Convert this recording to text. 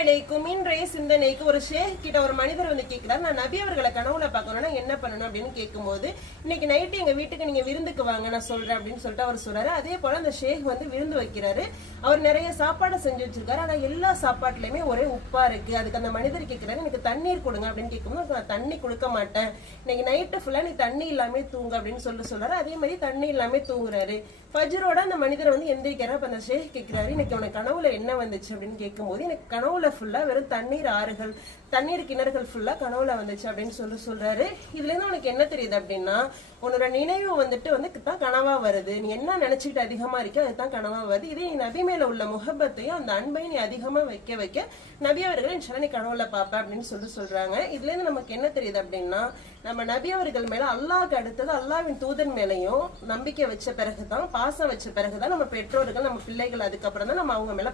அலைக்கும் இன்றைய சிந்தனைக்கு ஒரு ஷேக் கிட்ட ஒரு மனிதர் வந்து கேட்கிறார், நான் நபி அவர்களை கனவுல பார்க்கணும்னா என்ன பண்ணணும் அப்படின்னு கேட்கும்போது, இன்னைக்கு நைட்டு எங்க வீட்டுக்கு நீங்க விருந்துக்கு வாங்க நான் சொல்றேன் அப்படின்னு சொல்லிட்டு அவர் சொல்றாரு. அதே போல அந்த ஷேக் வந்து விருந்து வைக்கிறாரு. அவர் நிறைய சாப்பாடு செஞ்சு வச்சிருக்காரு. ஆனா எல்லா சாப்பாட்டுலயுமே ஒரே உப்பா இருக்கு. அதுக்கு அந்த மனிதர் கேட்கிறாரு, எனக்கு தண்ணீர் கொடுங்க அப்படின்னு கேட்கும்போது, நான் தண்ணி கொடுக்க மாட்டேன், இன்னைக்கு நைட்டு ஃபுல்லா நீ தண்ணி இல்லாம தூங்க அப்படின்னு சொல்றாரு. அதே மாதிரி தண்ணி இல்லாம தூங்குறாரு. ஃபஜ்ரோட அந்த மனிதர் வந்து எந்திரிக்கிறார். அப்ப அந்த ஷேக் கேட்கிறாரு, இன்னைக்கு உனக்கு கனவுல என்ன வந்துச்சு அப்படின்னு கேட்கும்போது, எனக்கு கனவுல ஃபுல்லா வெறும் தண்ணீர் ஆறுகள், தண்ணீர் கிணறுகள் ஃபுல்லா கனவுல வந்துச்சு அப்படின்னு சொல்றாரு. இதுல இருந்து உனக்கு என்ன தெரியுது அப்படின்னா, உன்னோட நினைவு வந்துட்டு தான் கனவா வருது. நீ என்ன நினைச்சுக்கிட்டு அதிகமா இருக்க அதுதான் கனவா வருது. இதே நீ நபி மேல உள்ள முகப்பத்தையும் அந்த அன்பையும் நீ அதிகமா வைக்க வைக்க நபி அவர்கள் இன்ஷால்லா நீ கனவுல பாப்ப அப்படின்னு சொல்றாங்க. இதுல இருந்து நமக்கு என்ன தெரியுது அப்படின்னா, நம்ம நபி அவர்கள் மேல அல்லாஹ்க்கு அடுத்தது அல்லாஹ்வின் தூதன் மேலையும் நம்பிக்கை வச்ச பிறகுதான், பாசம் வச்ச பிறகுதான் நம்ம பெற்றோர்கள், நம்ம பிள்ளைகள், அதுக்கப்புறம் தான் நம்ம அவங்க மேல